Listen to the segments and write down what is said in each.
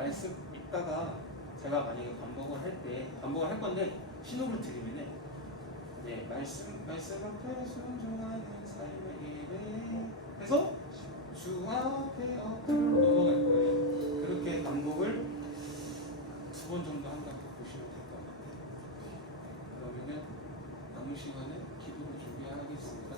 말씀 읽다가 제가 만약에 반복을 할 건데 신호를 드리면은 네, 말씀 앞에 순종하는 삶의 길에 해서 주 앞에 엎드려 넘어갈 거예요. 그렇게 반복을 2번 정도 한다고 보시면 될 것 같아요. 그러면은 남은 시간에 기도를 준비하겠습니다.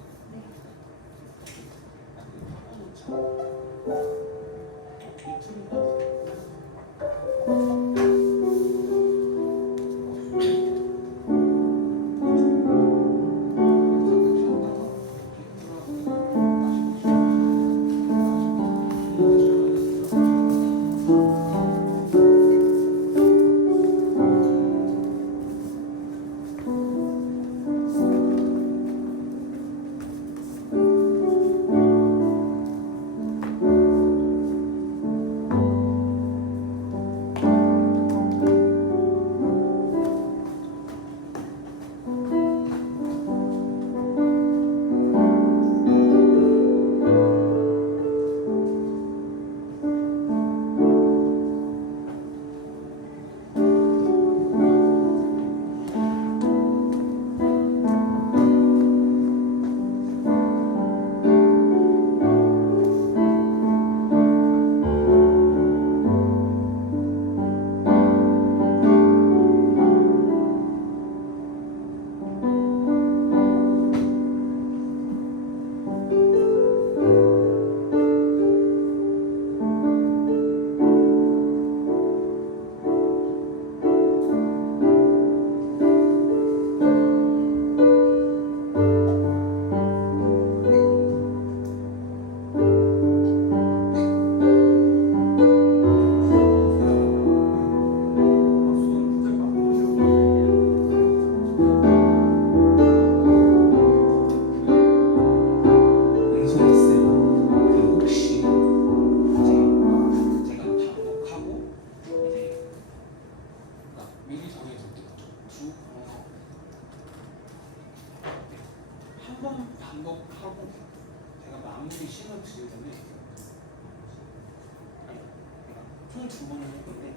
총 2번을 할 건데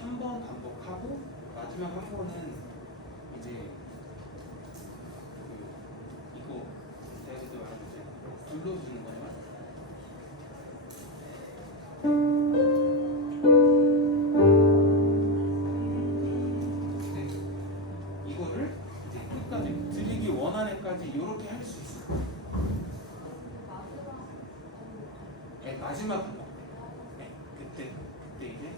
한 번 반복하고 마지막 한 번은 이제 이거 제가 그때 말했는데 불러주는 거예요. 이거를 이제 끝까지 드리기 원하는 애까지 이렇게 할 수 있어요. 네, 마지막 반복. 네, 그때 이제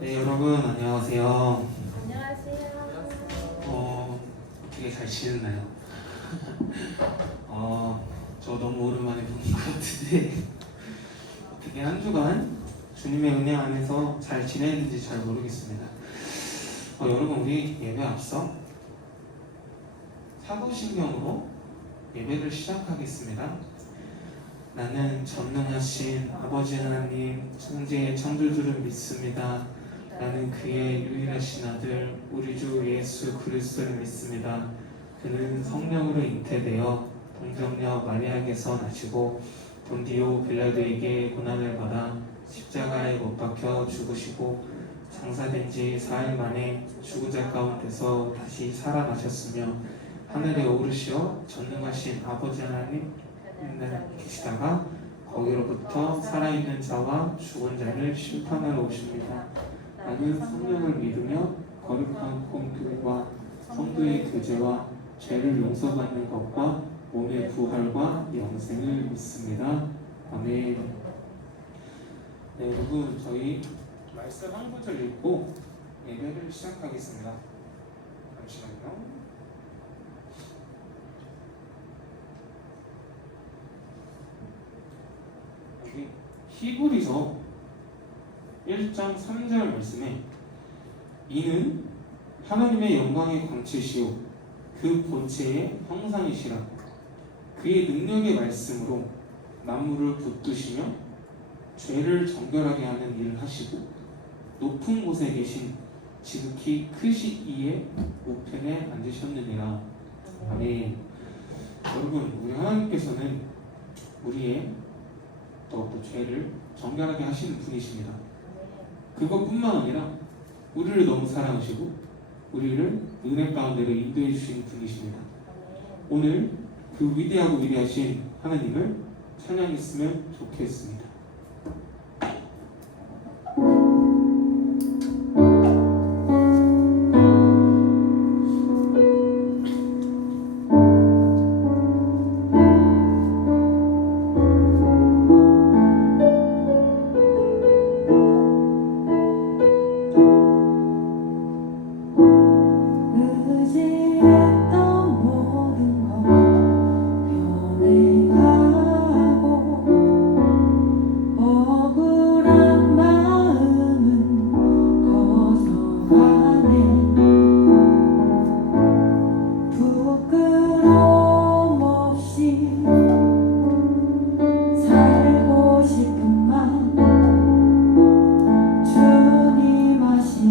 네, 여러분 안녕하세요. 안녕하세요. 어떻게 잘 지냈나요? 저 너무 오랜만에 보는 것 같은데 어떻게 한 주간 주님의 은혜 안에서 잘 지냈는지 잘 모르겠습니다. 여러분 우리 예배 앞서 사도신경으로 예배를 시작하겠습니다. 나는 전능하신 아버지 하나님 천지의 창조주를 믿습니다. 나는 그의 유일하신 아들 우리 주 예수 그리스도를 믿습니다. 그는 성령으로 잉태되어 동정녀 마리아에게서 나시고 본디오 빌라도에게 고난을 받아 십자가에 못 박혀 죽으시고 장사된 지 4일 만에 죽은 자 가운데서 다시 살아나셨으며 하늘에 오르시어 전능하신 아버지 하나님 맨날 계시다가 거기로부터 살아있는 자와 죽은 자를 심판하러 오십니다. 나는 성령을 믿으며 거룩한 공교회와 성도의 교제와 죄를 용서받는 것과 몸의 부활과 영생을 믿습니다. 아멘. 네, 여러분 저희 말씀 한 구절 읽고 예배를 시작하겠습니다. 잠시만요. 여기 히브리서 1장 3절 말씀에 이는 하나님의 영광의 광채시오 그 본체의 형상이시라 그의 능력의 말씀으로 만물을 붙드시며 죄를 정결하게 하는 일을 하시고 높은 곳에 계신 지극히 크신 이의 우편에 앉으셨느니라. 아멘. 여러분 우리 하나님께서는 우리의 또 죄를 정결하게 하시는 분이십니다. 그것뿐만 아니라 우리를 너무 사랑하시고 우리를 은혜 가운데로 인도해 주시는 분이십니다. 오늘 그 위대하고 위대하신 하나님을 찬양했으면 좋겠습니다. 살고 싶은 맘 주님 하시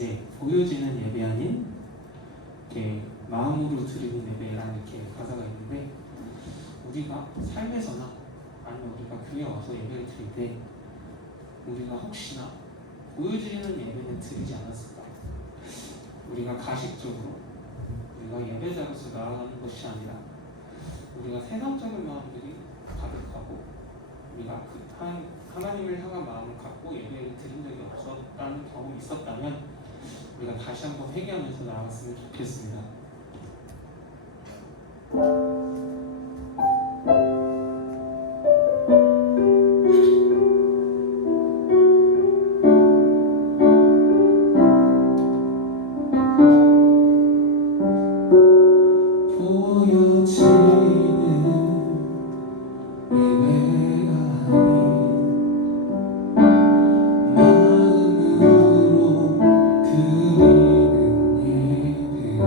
이제 보여지는 예배 아닌 이렇게 마음으로 드리는 예배라는 이렇게 가사가 있는데, 우리가 삶에서나 아니면 우리가 교회에 와서 예배를 드릴 때 우리가 혹시나 보여지는 예배는 드리지 않았을까? 우리가 가식적으로 우리가 예배자로서 나아가는 것이 아니라 우리가 세상적인 마음들이 가득하고 우리가 하나님을 향한 마음을 갖고 예배를 드린 적이 없었다는 경험이 있었다면 우리가 다시 한번 회개하면서 나아갔으면 좋겠습니다. 마음으로 드리는 예배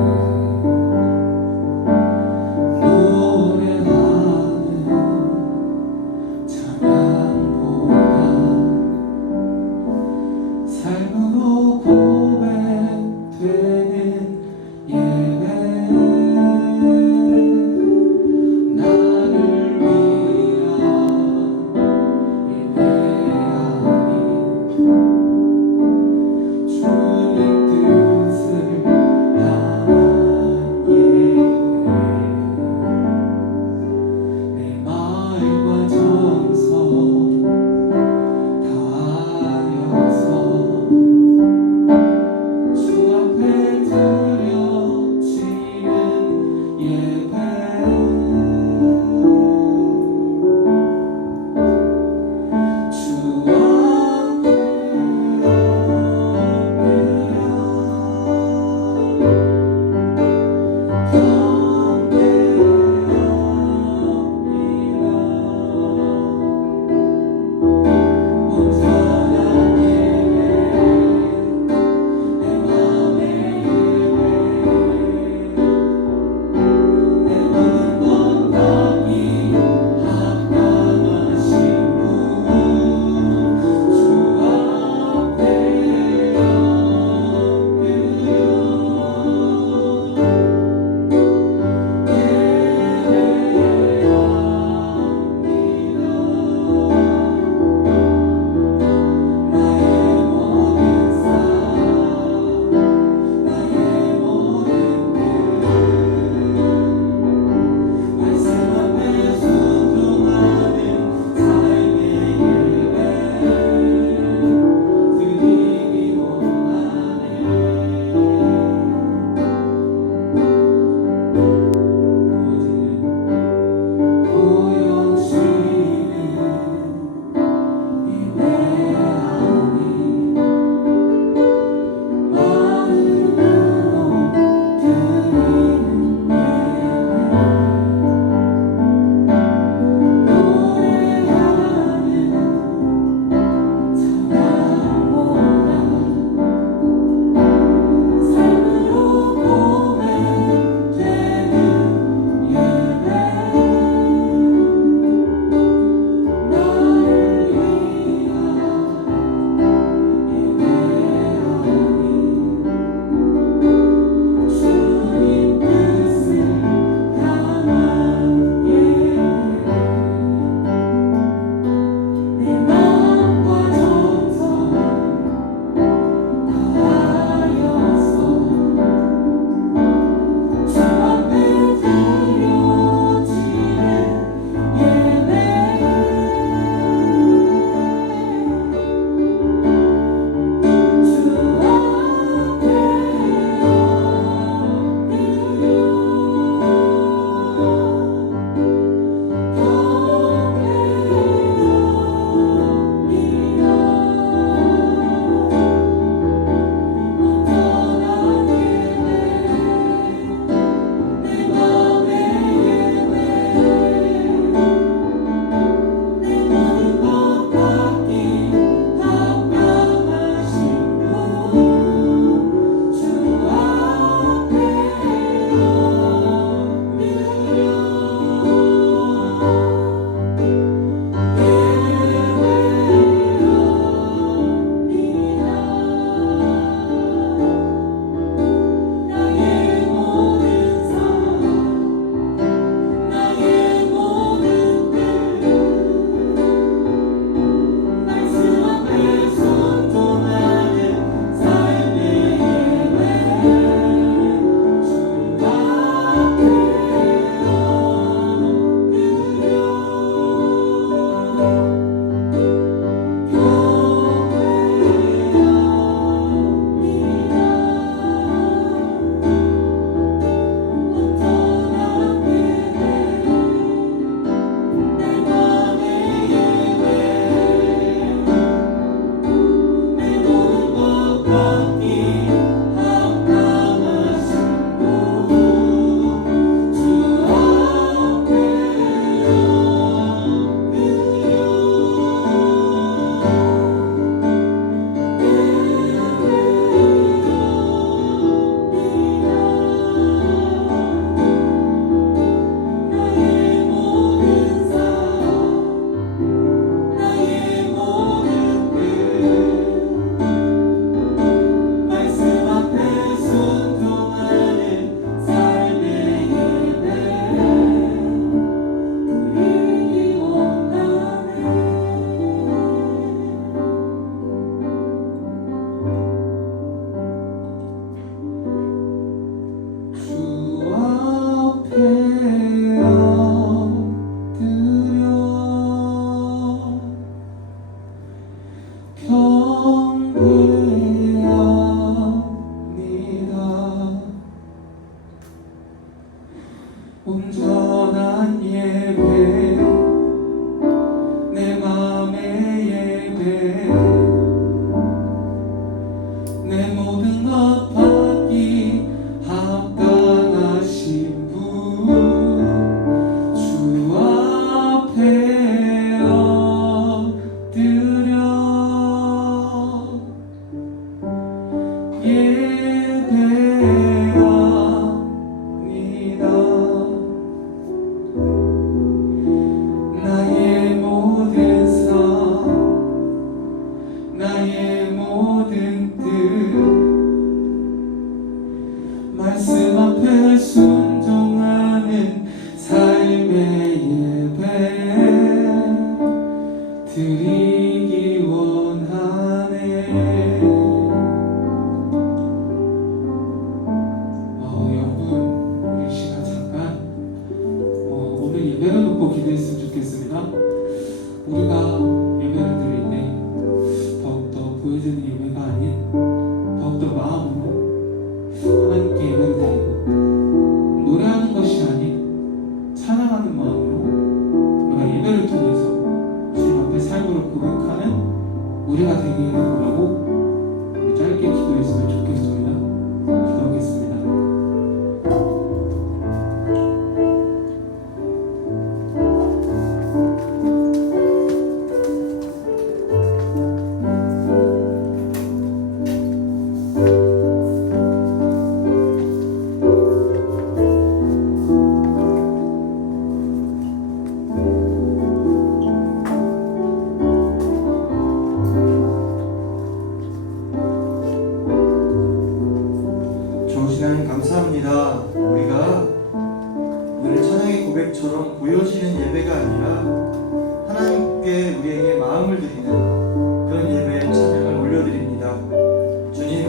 예배합니다. 나의 모든 삶, 나의 모든 뜻, 말씀 앞에 순종하는 삶의 예배 드리기 원하네. 여러분, 우리 시간 잠깐 오늘 예배를 놓고 기도했으면 좋겠습니다. 우리가 예배를 드릴 때 더욱더 보여지는 예배가 아닌 더욱더 마음으로 하나님께 예배를 드리고 노래하는 것이 아닌 찬양하는 마음으로 우리가 예배를 통해서 주님 앞에 삶으로 고백하는 우리가 되게 해보라고 우리 짧게 기도했으면 좋겠습니다. 기도하겠습니다. 하나님 감사합니다. 우리가 오늘 찬양의 고백처럼 보여지는 예배가 아니라 하나님께 우리에게 마음을 드리는 그런 예배의 찬양을 올려드립니다. 주님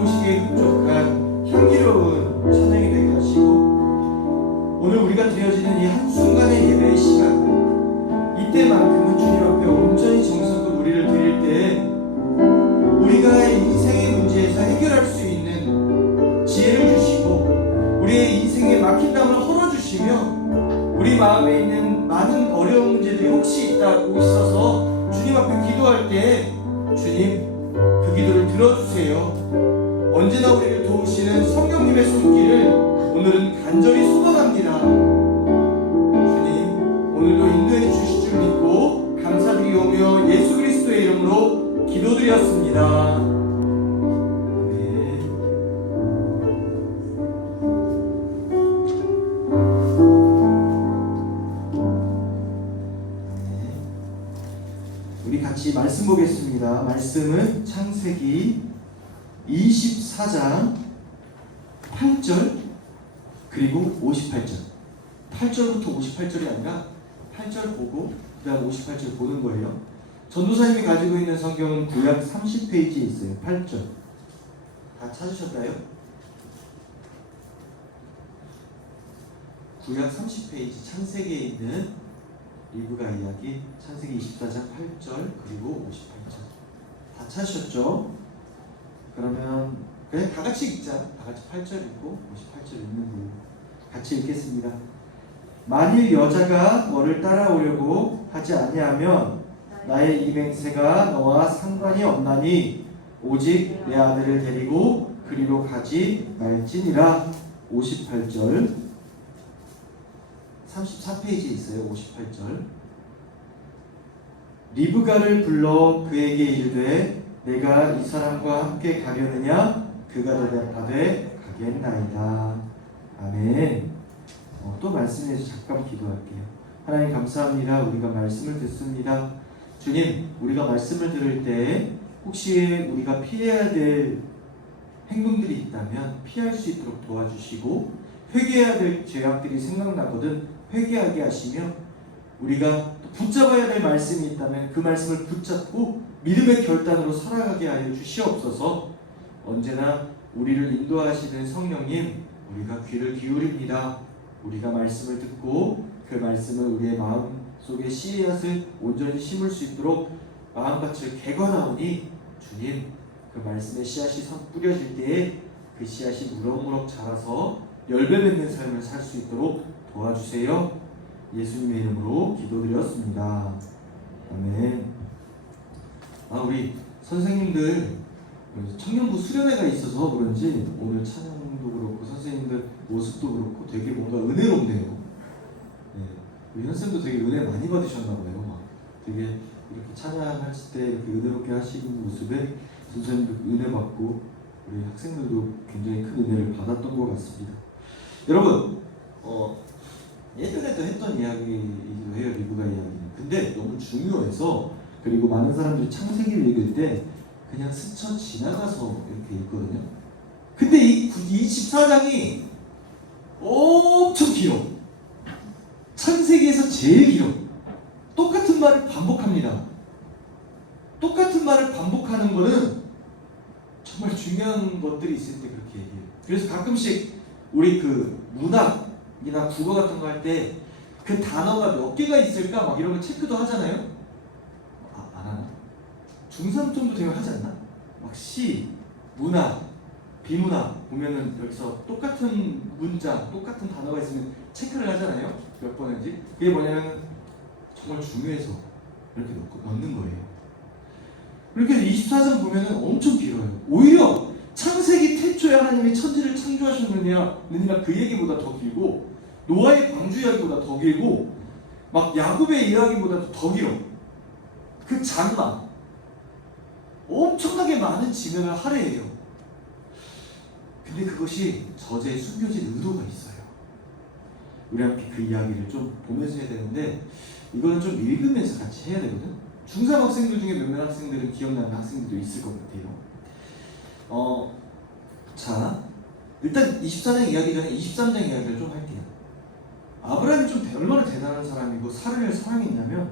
보시기에 흡족한 향기로운 찬양이 되게 하시고 오늘 우리가 드려지는 이 한순간의 예배의 시간 이때만큼은 주님 앞에 온전히 정성껏 우리를 드릴 때 우리가 인생의 문제에서 해결할 수 있는 지혜를 주시고 우리의 인생에 막힌 담을 헐어주시며 우리 마음에 있는 많은 어려운 문제들이 혹시 있어서 주님 앞에 기도할 때 주님 그 기도를 들어주세요. 언제나 우리를 도우시는 성령님의 손길을 오늘은 간절히 소원합니다. 주님 오늘도 인도해 주실 줄 믿고 감사드리오며 예수 그리스도의 이름으로 기도드렸습니다. 우리 같이 말씀 보겠습니다. 말씀은 창세기 24장 8절 그리고 58절 8절부터 58절이 아니라 8절 보고 그 다음 58절 보는 거예요. 전도사님이 가지고 있는 성경은 구약 30페이지에 있어요. 8절 다 찾으셨나요? 구약 30페이지 창세기에 있는 리브가 이야기 창세기 24장 8절 그리고 58절 다 찾으셨죠? 그러면 그냥 다 같이 읽자. 다 같이 8절 읽고 58절 읽는 거예요. 같이 읽겠습니다. 만일 여자가 너를 따라오려고 하지 아니하면 나의 이 맹세가 너와 상관이 없나니 오직 내 아들을 데리고 그리로 가지 말지니라. 58절 34페이지에 있어요. 58절 리브가를 불러 그에게 이르되 내가 이 사람과 함께 가려느냐? 그가 대답하되 가겠나이다. 아멘. 또 말씀에서 잠깐 기도할게요. 하나님 감사합니다. 우리가 말씀을 듣습니다. 주님 우리가 말씀을 들을 때 혹시 우리가 피해야 될 행동들이 있다면 피할 수 있도록 도와주시고 회개해야 될 죄악들이 생각나거든 회개하게 하시며 우리가 또 붙잡아야 될 말씀이 있다면 그 말씀을 붙잡고 믿음의 결단으로 살아가게 하여 주시옵소서. 언제나 우리를 인도하시는 성령님 우리가 귀를 기울입니다. 우리가 말씀을 듣고 그 말씀을 우리의 마음 속에 씨앗을 온전히 심을 수 있도록 마음밭을 개관하오니 주님 그 말씀의 씨앗이 뿌려질 때에 그 씨앗이 무럭무럭 자라서 열매 맺는 삶을 살 수 있도록 도와주세요. 예수님의 이름으로 기도드렸습니다. 아멘. 우리 선생님들 청년부 수련회가 있어서 그런지 오늘 찬양도 그렇고 선생님들 모습도 그렇고 되게 뭔가 은혜롭네요. 네. 우리 현쌤도 되게 은혜 많이 받으셨나 봐요. 막 되게 이렇게 찬양할 때 이렇게 은혜롭게 하시는 모습에 선생님도 은혜 받고 우리 학생들도 굉장히 큰 은혜를 받았던 것 같습니다. 여러분, 예전에도 했던 이야기이기도 해요, 리브가 이야기는. 근데 너무 중요해서, 그리고 많은 사람들이 창세기를 읽을 때 그냥 스쳐 지나가서 이렇게 읽거든요. 근데 이 24장이 엄청 길어. 창세기에서 제일 길어. 똑같은 말을 반복합니다. 똑같은 말을 반복하는 거는 정말 중요한 것들이 있을 때 그렇게 얘기해요. 그래서 가끔씩 우리 그 문학이나 국어 같은 거 할 때 그 단어가 몇 개가 있을까 막 이런 거 체크도 하잖아요. 안 하나? 중3 정도 되면 하지 않나? 막 시, 문학, 비문학 보면은 여기서 똑같은 문장, 똑같은 단어가 있으면 체크를 하잖아요. 몇 번인지. 그게 뭐냐면 정말 중요해서 이렇게 넣는 거예요. 이렇게 24장 보면은 엄청 길어요. 오히려 창세기 태초에 하나님이 천지를 창조하셨느냐 그 얘기보다 더 길고, 노아의 방주 이야기보다 더 길고, 막 야곱의 이야기보다 더 길어. 그 장막 엄청나게 많은 지면을 할애해요. 근데 그것이 저자의 숨겨진 의도가 있어요. 우리 함께 그 이야기를 좀 보면서 해야 되는데, 이거는 좀 읽으면서 같이 해야 되거든. 중3 학생들 중에 몇몇 학생들은 기억나는 학생들도 있을 것 같아요. 자, 일단 24장 이야기 전에 23장 이야기를 좀 할게요. 아브라함이 좀 얼마나 대단한 사람이고 사라를 사랑했냐면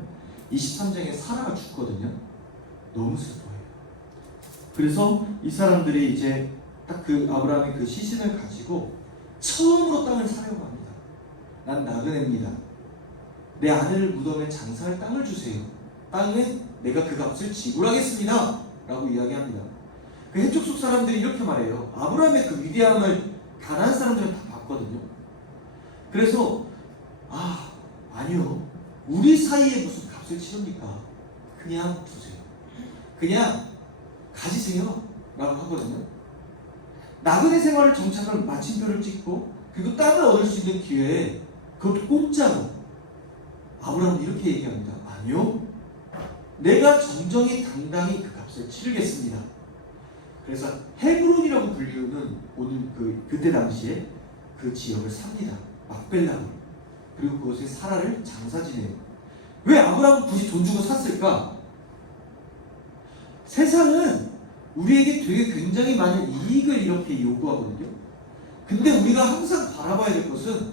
23장에 사라가 죽거든요. 너무 슬퍼해요. 그래서 이 사람들이 이제 딱 그 아브라함이 그 시신을 가지고 처음으로 땅을 사려고 합니다. 난 나그네입니다. 내 아내를 무덤에 장사할 땅을 주세요. 땅에 내가 그 값을 지불하겠습니다. 라고 이야기합니다. 그 해족 속 사람들이 이렇게 말해요. 아브라함의 그 위대함을 가나안 사람들은 다 봤거든요. 그래서 아니요. 우리 사이에 무슨 값을 치릅니까? 그냥 주세요. 그냥 가지세요. 라고 하거든요. 나그네 생활을 정착을 마침표를 찍고, 그리고 땅을 얻을 수 있는 기회에 그것도 공짜로 아브라함은 이렇게 얘기합니다. 아니요. 내가 정정히 당당히 그 값을 치르겠습니다. 그래서 헤브론이라고 불리우는 오늘 그때 당시에 그 지역을 삽니다. 막벨라로. 그리고 그곳에 사라를 장사 지내요. 왜 아브라함은 굳이 돈 주고 샀을까? 세상은 우리에게 되게 굉장히 많은 이익을 이렇게 요구하거든요. 근데 우리가 항상 바라봐야 될 것은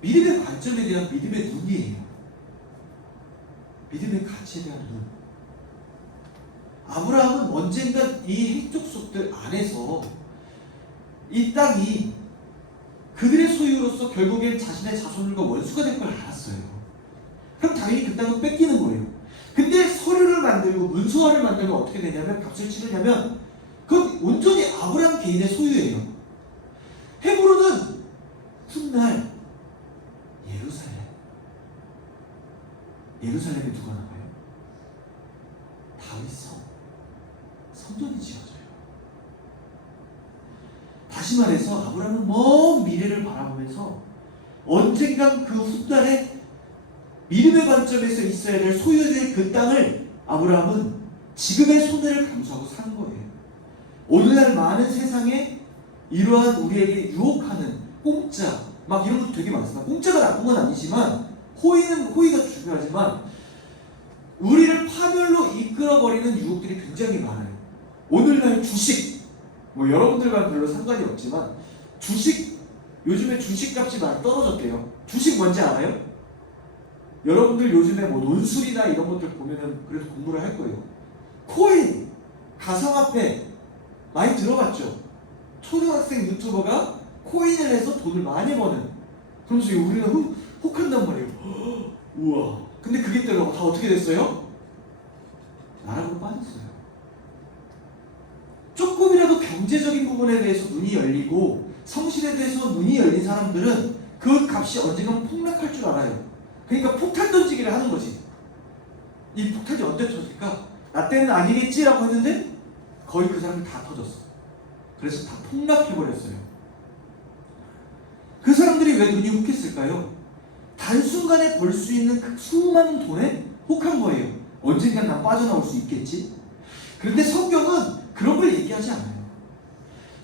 믿음의 관점에 대한 믿음의 눈이에요. 믿음의 가치에 대한 눈. 아브라함은 언젠가 이 핵족속들 안에서 이 땅이 그들의 소유로서 결국엔 자신의 자손들과 원수가 될 걸 알았어요. 그럼 당연히 그 땅은 뺏기는 거예요. 근데 서류를 만들고 문서화를 만들면 어떻게 되냐면, 값을 치르냐면 그건 온전히 아브라함 개인의 소유예요. 헤브론은 훗날 예루살렘에 누가 나가요? 다윗 성전이 지어져요. 다시 말해서 아브라함은 먼 미래를 바라보면서 언젠간 그 훗날에 믿음의 관점에서 있어야 될 소유될 그 땅을 아브라함은 지금의 손해를 감수하고 사는 거예요. 오늘날 많은 세상에 이러한 우리에게 유혹하는 공짜 막 이런 것도 되게 많습니다. 공짜가 나쁜 건 아니지만 호의가 중요하지만 우리를 파멸로 이끌어버리는 유혹들이 굉장히 많아요. 오늘날 주식, 여러분들과는 별로 상관이 없지만 주식, 요즘에 주식값이 많이 떨어졌대요. 주식 뭔지 알아요? 여러분들 요즘에 논술이나 이런 것들 보면은 그래도 공부를 할 거예요. 코인, 가상화폐 많이 들어봤죠? 초등학생 유튜버가 코인을 해서 돈을 많이 버는, 그러면서 우리는 혹한단 말이에요. 우와. 근데 그게 다 어떻게 됐어요? 나락으로 빠졌어요. 조금이라도 경제적인 부분에 대해서 눈이 열리고 성실에 대해서 눈이 열린 사람들은 그 값이 언젠가 폭락할 줄 알아요. 그러니까 폭탄 던지기를 하는 거지. 이 폭탄이 언제 터질까? 나 때는 아니겠지라고 했는데 거의 그 사람들 다 터졌어. 그래서 다 폭락해버렸어요. 그 사람들이 왜 눈이 혹했을까요? 단순간에 벌 수 있는 그 수많은 돈에 혹한 거예요. 언젠간 난 빠져나올 수 있겠지? 그런데 성경은 그런 걸 얘기하지 않아요.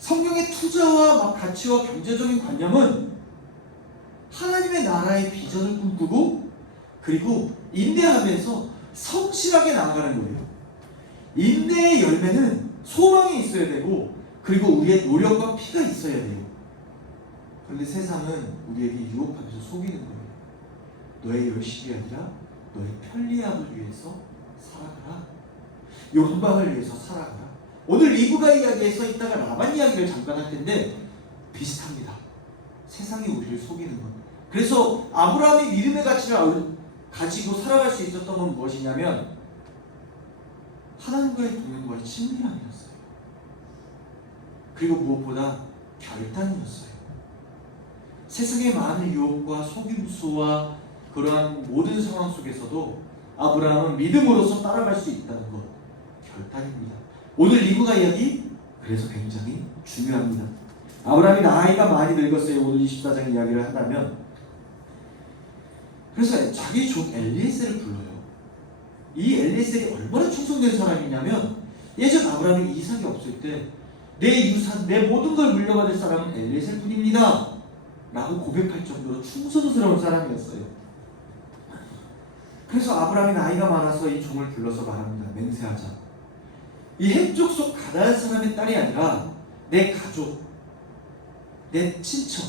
성경의 투자와 막 가치와 경제적인 관념은 하나님의 나라의 비전을 꿈꾸고 그리고 인내하면서 성실하게 나아가는 거예요. 인내의 열매는 소망이 있어야 되고 그리고 우리의 노력과 피가 있어야 돼요. 그런데 세상은 우리에게 유혹하면서 속이는 거예요. 너의 열심이 아니라 너의 편리함을 위해서 살아가라. 영광을 위해서 살아가라. 오늘 리브가 이야기에서 이따가 라반 이야기를 잠깐 할 텐데 비슷합니다. 세상이 우리를 속이는 것. 그래서 아브라함이 믿음의 가치를 가지고 살아갈 수 있었던 건 무엇이냐면 하나님과의 동행과의 친밀함이었어요. 그리고 무엇보다 결단이었어요. 세상의 많은 유혹과 속임수와 그러한 모든 상황 속에서도 아브라함은 믿음으로서 따라갈 수 있다는 것, 결단입니다. 오늘 리브가 이야기 그래서 굉장히 중요합니다. 아브라함이 나이가 많이 늙었어요. 오늘 24장 이야기를 한다면 그래서 자기 종 엘리에셀을 불러요. 이 엘리에셀이 얼마나 충성된 사람이냐면 예전 아브라함이 이삭이 없을 때 내 유산, 내 모든 걸 물려받을 사람은 엘리에셀 뿐입니다 라고 고백할 정도로 충성스러운 사람이었어요. 그래서 아브라함이 나이가 많아서 이 종을 불러서 말합니다. 맹세하자. 이 헷족 속 가난한 사람의 딸이 아니라 내 가족, 내 친척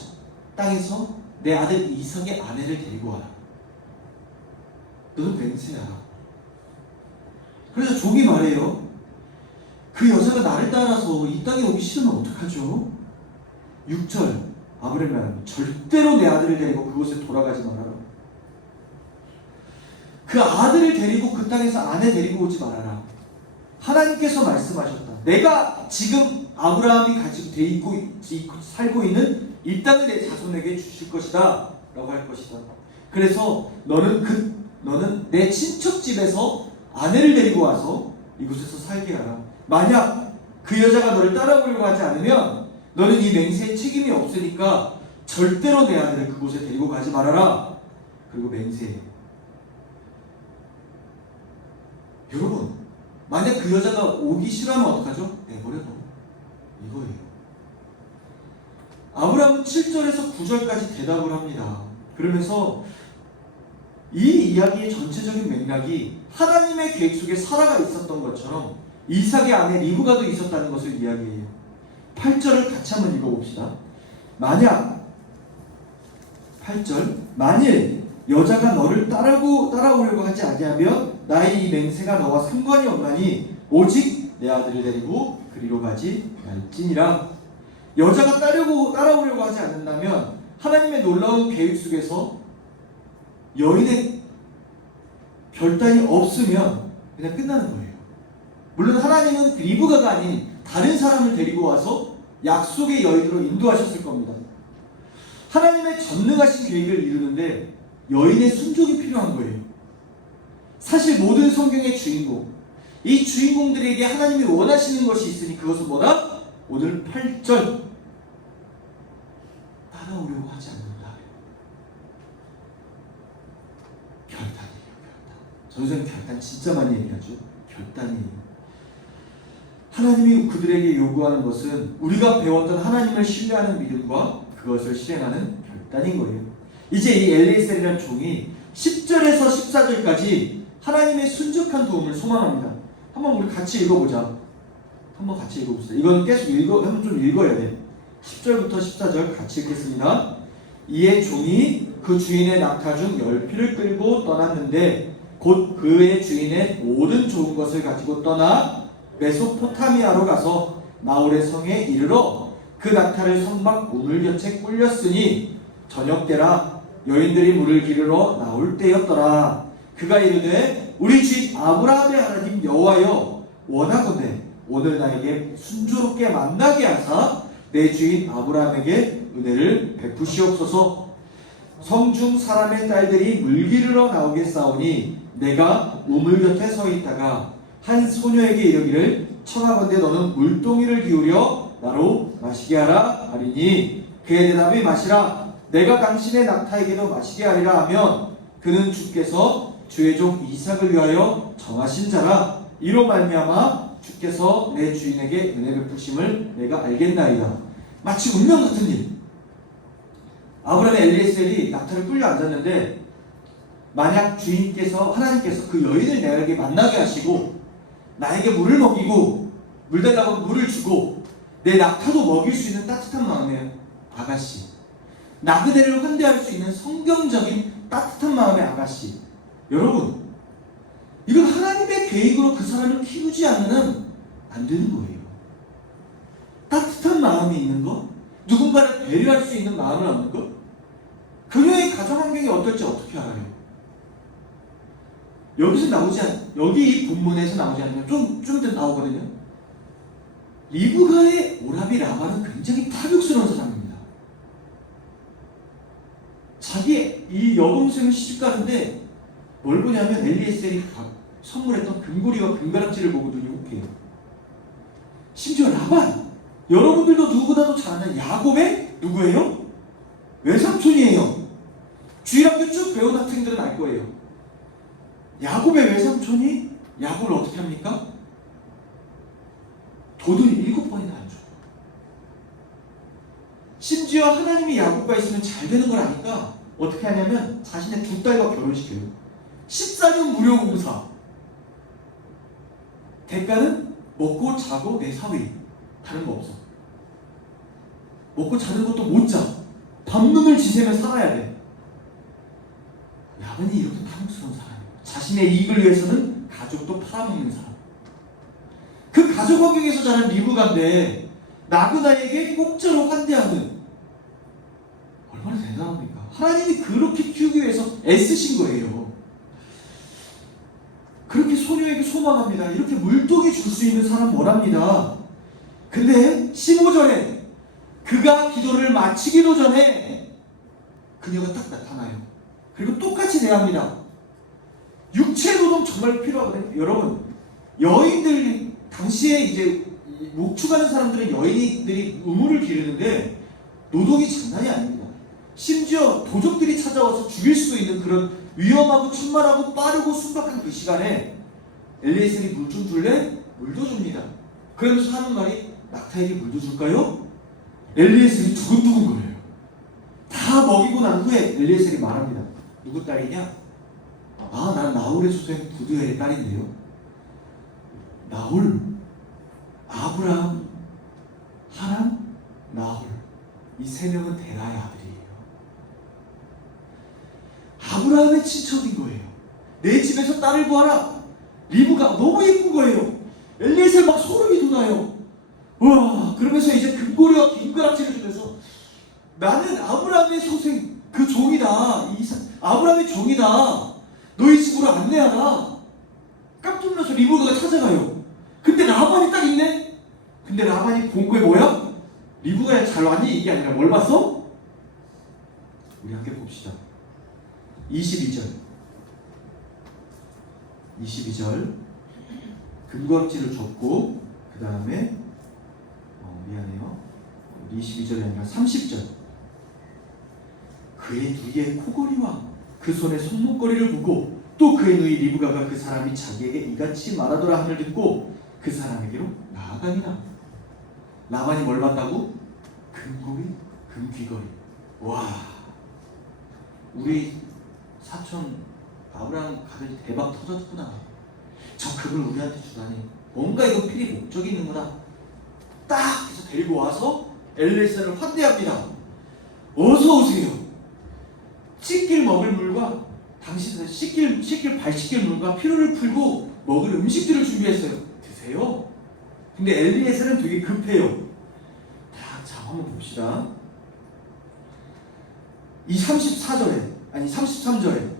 땅에서 내 아들 이삭의 아내를 데리고 와라. 너는 맹세하라. 그래서 종이 말해요. 그 여자가 나를 따라서 이 땅에 오기 싫으면 어떡하죠? 6절 아브라함이 말합니다. 절대로 내 아들을 데리고 그곳에 돌아가지 말아라. 그 아들을 데리고 그 땅에서 아내 데리고 오지 말아라. 하나님께서 말씀하셨다. 내가 지금 아브라함이 가지고 살고 있는 이 땅을 내 자손에게 주실 것이다 라고 할 것이다. 그래서 너는 내 친척 집에서 아내를 데리고 와서 이곳에서 살게 하라. 만약 그 여자가 너를 따라오려고 하지 않으면 너는 이 맹세에 책임이 없으니까 절대로 내 아들을 그곳에 데리고 가지 말아라. 그리고 맹세해. 여러분, 만약 그 여자가 오기 싫어하면 어떡하죠? 내버려 둬. 이거예요. 아브라함은 7절에서 9절까지 대답을 합니다. 그러면서 이 이야기의 전체적인 맥락이 하나님의 계획 속에 사라가 있었던 것처럼 이삭의 아내 리브가도 있었다는 것을 이야기해요. 8절을 같이 한번 읽어봅시다. 만일 여자가 너를 따라오려고 하지 아니하면 나의 이 맹세가 너와 상관이 없나니 오직 내 아들을 데리고 그리로 가지 말지니라. 여자가 따라오려고 하지 않는다면 하나님의 놀라운 계획 속에서 여인의 결단이 없으면 그냥 끝나는 거예요. 물론 하나님은 리브가가 아닌 다른 사람을 데리고 와서 약속의 여인으로 인도하셨을 겁니다. 하나님의 전능하신 계획을 이루는데 여인의 순종이 필요한 거예요. 사실 모든 성경의 주인공, 이 주인공들에게 하나님이 원하시는 것이 있으니 그것은 뭐다? 오늘 8절 따라오려고 하지 않는다. 결단이에요. 결단. 저는 결단 진짜 많이 얘기하죠. 결단이에요. 하나님이 그들에게 요구하는 것은 우리가 배웠던 하나님을 신뢰하는 믿음과 그것을 실행하는 결단인 거예요. 이제 이 엘리에셀이라는 종이 10절에서 14절까지 하나님의 순적한 도움을 소망합니다. 한번 우리 같이 읽어보자. 한번 같이 읽어봅시다. 이건 계속 한번 좀 읽어야 돼. 10절부터 14절 같이 읽겠습니다. 이에 종이 그 주인의 낙타 중 10피를 끌고 떠났는데 곧 그의 주인의 모든 좋은 것을 가지고 떠나 메소포타미아로 가서 나홀의 성에 이르러 그 낙타를 성막 우물 곁에 꿀렸으니 저녁 때라 여인들이 물을 기르러 나올 때였더라. 그가 이르되 우리 주인 아브라함의 하나님 여호와여 원하건대 오늘 나에게 순조롭게 만나게 하사 내 주인 아브라함에게 은혜를 베푸시옵소서. 성중 사람의 딸들이 물 기르러 나오겠사오니 내가 우물 곁에 서 있다가 한 소녀에게 이르기를 청하건대 너는 물동이를 기울여 나로 마시게 하라 하리니 그의 대답이 마시라 내가 당신의 낙타에게도 마시게 하리라 하면 그는 주께서 주의 종 이삭을 위하여 정하신 자라. 이로 말미암아 주께서 내 주인에게 은혜 베푸심을 내가 알겠나이다. 마치 운명 같은 일. 아브라함의 엘리에셀이 낙타를 끌려 앉았는데 만약 주인께서 하나님께서 그 여인을 내게 만나게 하시고 나에게 물을 먹이고 물 달라고 하면 물을 주고 내 낙타도 먹일 수 있는 따뜻한 마음의 아가씨, 나그네를 환대할 수 있는 성경적인 따뜻한 마음의 아가씨. 여러분, 이건 하나님의 계획으로 그 사람을 키우지 않으면 안 되는 거예요. 따뜻한 마음이 있는 것, 누군가를 배려할 수 있는 마음을 얻는 것, 그녀의 가정 환경이 어떨지 어떻게 알아요? 여기서 여기 이 본문에서 나오지 않으면 좀 더 나오거든요. 리브가의 오라비 라반은 굉장히 탐욕스러운 사람입니다. 자기 이 여동생을 시집가는데 뭘 보냐면 엘리에셀이 선물했던 금고리와 금가락지를 보고도 유혹해요. 심지어 라반, 여러분들도 누구보다도 잘 아는 야곱의 누구예요? 외삼촌이에요. 주일학교 쭉 배운 학생들은 알 거예요. 야곱의 외삼촌이 야곱을 어떻게 합니까? 도둑이 7번이나 안 줘요. 심지어 하나님이 야곱과 있으면 잘 되는 걸 아니까 어떻게 하냐면 자신의 2딸과 결혼시켜요. 14년 무료 공사. 대가는 먹고 자고 내 사위. 다른 거 없어. 먹고 자는 것도 못 자. 밤눈을 지새며 살아야 돼. 야곱이 이렇게 탐욕스러운 사람이에요. 자신의 이익을 위해서는 가족도 팔아먹는 사람. 그 가족 환경에서 자란 리브가인데 나그나에게 공짜로 환대하는, 얼마나 대단합니까? 하나님이 그렇게 키우기 위해서 애쓰신 거예요. 그렇게 소녀에게 소망합니다. 이렇게 물동이 줄 수 있는 사람 원합니다. 근데 15절에 그가 기도를 마치기도 전에 그녀가 딱 나타나요. 그리고 똑같이 대합니다. 육체 노동 정말 필요하거든요. 여러분, 여인들 당시에 이제 목축하는 사람들은 여인들이 우물을 기르는데 노동이 장난이 아닙니다. 심지어 도적들이 찾아와서 죽일 수도 있는 그런 위험하고 천만하고 빠르고 순박한 그 시간에 엘리에셀이 물 좀 줄래? 물도 줍니다. 그러면서 하는 말이, 낙타에게 물도 줄까요? 엘리에셀이 두근두근 거려요. 다 먹이고 난 후에 엘리에셀이 말합니다. 누구 딸이냐? 아, 난 나홀의 소생 부두엘의 딸인데요. 나홀, 아브라함, 하람, 나홀, 이 3명은 데라의 아들이에요. 아브라함의 친척인 거예요. 내 집에서 딸을 구하라. 리브가 너무 예쁜 거예요. 엘리에셀 막 소름이 돋아요. 와, 그러면서 이제 금고리와 김가락지를 주면서 나는 아브라함의 소생, 그 종이다. 아브라함의 종이다. 너희 집으로 안내하라. 깜짝 놀라서 리브가가 찾아가요. 근데 라반이 딱 있네? 근데 라반이 본 거에 뭐야? 리브가야 잘 왔니? 이게 아니라 뭘 봤어? 우리 함께 봅시다. 22절 금거락지를 줬고 그 다음에 미안해요. 22절이 아니라 30절 그의 누이의 코걸이와 그 손의 손목걸이를 보고 또 그의 누이 리브가가 그 사람이 자기에게 이같이 말하더라 하를 듣고 그 사람에게로 나아가니라. 라반이 뭘 봤다고? 금고리, 금귀걸이. 와, 우리 사촌 아브라함 가족이 대박 터졌구나. 저 금을 우리한테 주다니. 뭔가 이거 필히 목적이 있는구나. 딱 해서 데리고 와서 엘리에셀을 환대합니다. 어서 오세요. 씻길 먹을 물과 당신은 발 씻길 물과 피로를 풀고 먹을 음식들을 준비했어요. 드세요. 근데 엘리에셀은 되게 급해요. 자, 한번 봅시다. 이 33절에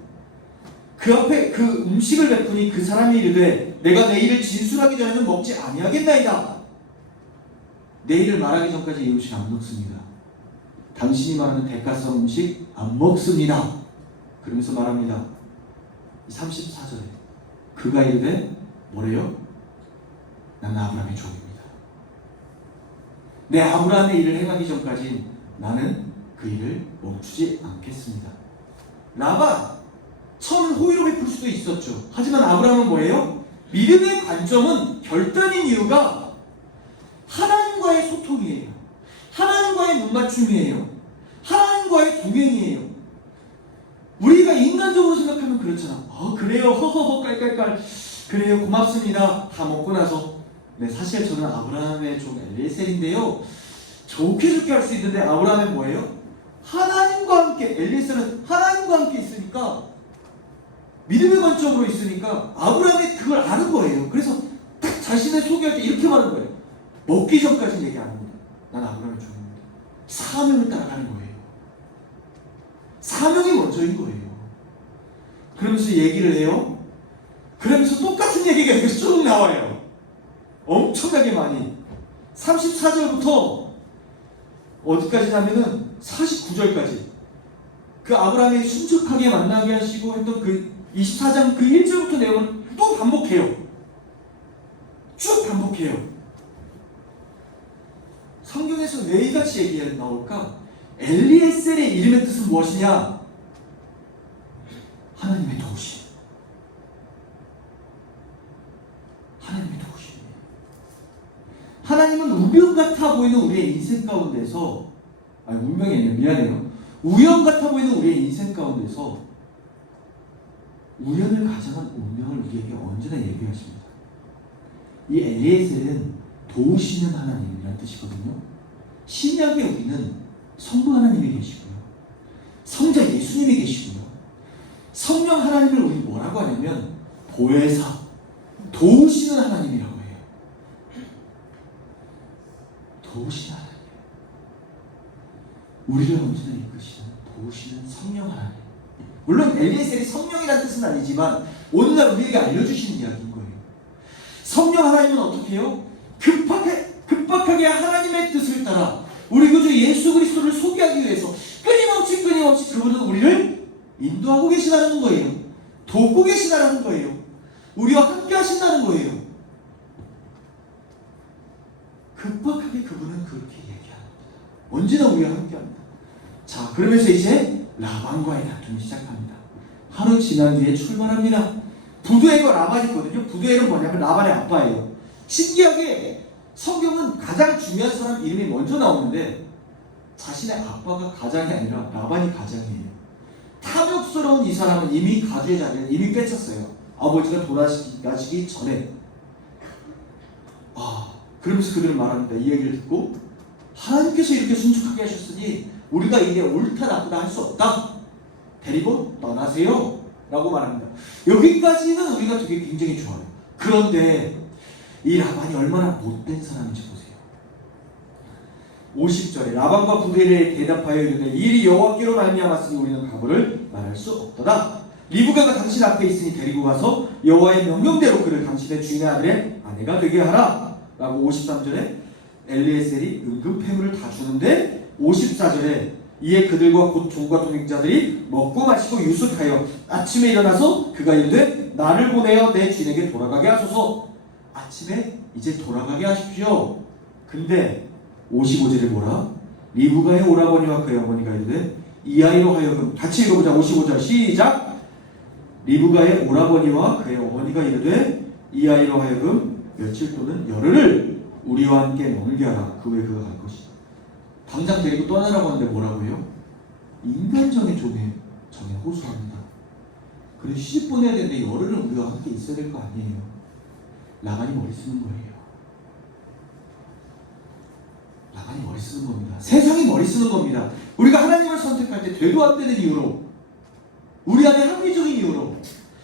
그 앞에 그 음식을 베푸니 그 사람이 이르되 내가 내일을 진술하기 전에는 먹지 아니하겠나이다. 내일을 말하기 전까지 이 음식 안 먹습니다. 당신이 말하는 대가성 음식 안 먹습니다. 그러면서 말합니다. 34절에 그가 이르되 뭐래요? 나는 아브라함의 종입니다. 내 아브라함의 일을 행하기 전까지 나는 그 일을 멈추지 않겠습니다. 라반 처음엔 호의로 베풀 수도 있었죠. 하지만 아브라함은 뭐예요? 믿음의 관점은 결단인 이유가 하나님과의 소통이에요. 하나님과의 눈맞춤이에요. 하나님과의 동행이에요. 우리가 인간적으로 생각하면 그렇잖아. 그래요. 허허허 깔깔깔. 그래요. 고맙습니다. 다 먹고 나서 네, 사실 저는 아브라함의 종 엘리에셀인데요. 좋게 좋게 할 수 있는데 아브라함은 뭐예요? 하나님과 함께, 엘리에셀은 하나님과 함께 있으니까, 믿음의 관점으로 있으니까 아브라함이 그걸 아는 거예요. 그래서 딱 자신을 소개할 때 이렇게 말하는 거예요. 먹기 전까지는 얘기 안 합니다. 난 아브라함의 종입니다. 사명을 따라가는 거예요. 사명이 먼저인 거예요. 그러면서 얘기를 해요. 그러면서 똑같은 얘기가 여기서 쭉 나와요. 엄청나게 많이. 34절부터 어디까지냐면은 49절까지. 그 아브라함이 순trực하게 만나게 하시고 했던 그 24장 그 1절부터 내용을 또 반복해요. 쭉 반복해요. 성경에서 왜 이같이 얘기가 나올까? 엘리에셀의 이름의 뜻은 무엇이냐? 하나님의 도우심. 하나님의 도우심. 하나님은 우연 같아 보이는 우리의 인생 가운데서, 운명이 아니라 미안해요. 우연 같아 보이는 우리의 인생 가운데서 우연을 가장한 운명을 우리에게 언제나 얘기하십니다. 이 엘리에셀은 도우시는 하나님이라는 뜻이거든요. 신약에 우리는 성부 하나님이 계시고요, 성자 예수님이 계시고요, 성령 하나님을 우리 뭐라고 하냐면 보혜사, 도우시는 하나님이라고 해요. 도우시는 하나님, 우리를 언제나 이끄시는 도우시는 성령 하나님. 물론 엘리에셀이 성령이라는 뜻은 아니지만 오늘날 우리에게 알려주시는 이야기인 거예요. 성령 하나님은 어떻게 해요? 급박하게 하나님의 뜻을 따라 우리 구주 예수 그리스도를 소개하기 위해서 끊임없이 그분은 우리를 인도하고 계시다는 거예요. 돕고 계시다는 거예요. 우리와 함께 하신다는 거예요. 급박하게 그분은 그렇게 얘기합니다. 언제나 우리와 함께 합니다. 자, 그러면서 이제 라반과의 다툼이 시작합니다. 하루 지난 뒤에 출발합니다. 부두엘과 라반이 있거든요. 부두엘은 뭐냐면 라반의 아빠예요. 신기하게 성경은 가장 중요한 사람 이름이 먼저 나오는데 자신의 아빠가 가장이 아니라 라반이 가장이에요. 탐욕스러운 이 사람은 이미 가주의 자리를 이미 꿰찼어요. 아버지가 돌아가시기 전에. 그러면서 그들은 말합니다. 이 얘기를 듣고 하나님께서 이렇게 순축하게 하셨으니 우리가 이게 옳다 나쁘다 할 수 없다. 데리고 떠나세요. 라고 말합니다. 여기까지는 우리가 되게 굉장히 좋아요. 그런데 이 라반이 얼마나 못된 사람인지 보세요. 50절에 라반과 부두엘에 대답하여 이르되 이 일이 여호와께로 말미암았으니 우리는 가보를 말할 수 없도다. 리브가가 당신 앞에 있으니 데리고 가서 여호와의 명령대로 그를 당신의 주인의 아들의 아내가 되게 하라. 라고 53절에 엘리에셀이 은근패물을 다 주는데 54절에 이에 그들과 곧 종과 동행자들이 먹고 마시고 유숙하여 아침에 일어나서 그가 이르되 나를 보내어 내 주인에게 돌아가게 하소서. 아침에 이제 돌아가게 하십시오. 근데 55절에 뭐라? 리브가의 오라버니와 그의 어머니가 이르되 이 아이로 하여금, 같이 읽어보자. 55절 시작. 리브가의 오라버니와 그의 어머니가 이르되 이 아이로 하여금 며칠 또는 열흘을 우리와 함께 머물게 하라. 그 후에 그가 갈 것이다. 당장 데리고 떠나라고 하는데 뭐라고 해요? 인간적인 정에 호소합니다. 그래 시집 보내야 되는데 열흘은 우리와 함께 있어야 될 거 아니에요. 라반이 머리 쓰는 거예요. 라반이 머리 쓰는 겁니다. 세상이 머리 쓰는 겁니다. 우리가 하나님을 선택할 때 되도 안 되는 이유로, 우리 안에 합리적인 이유로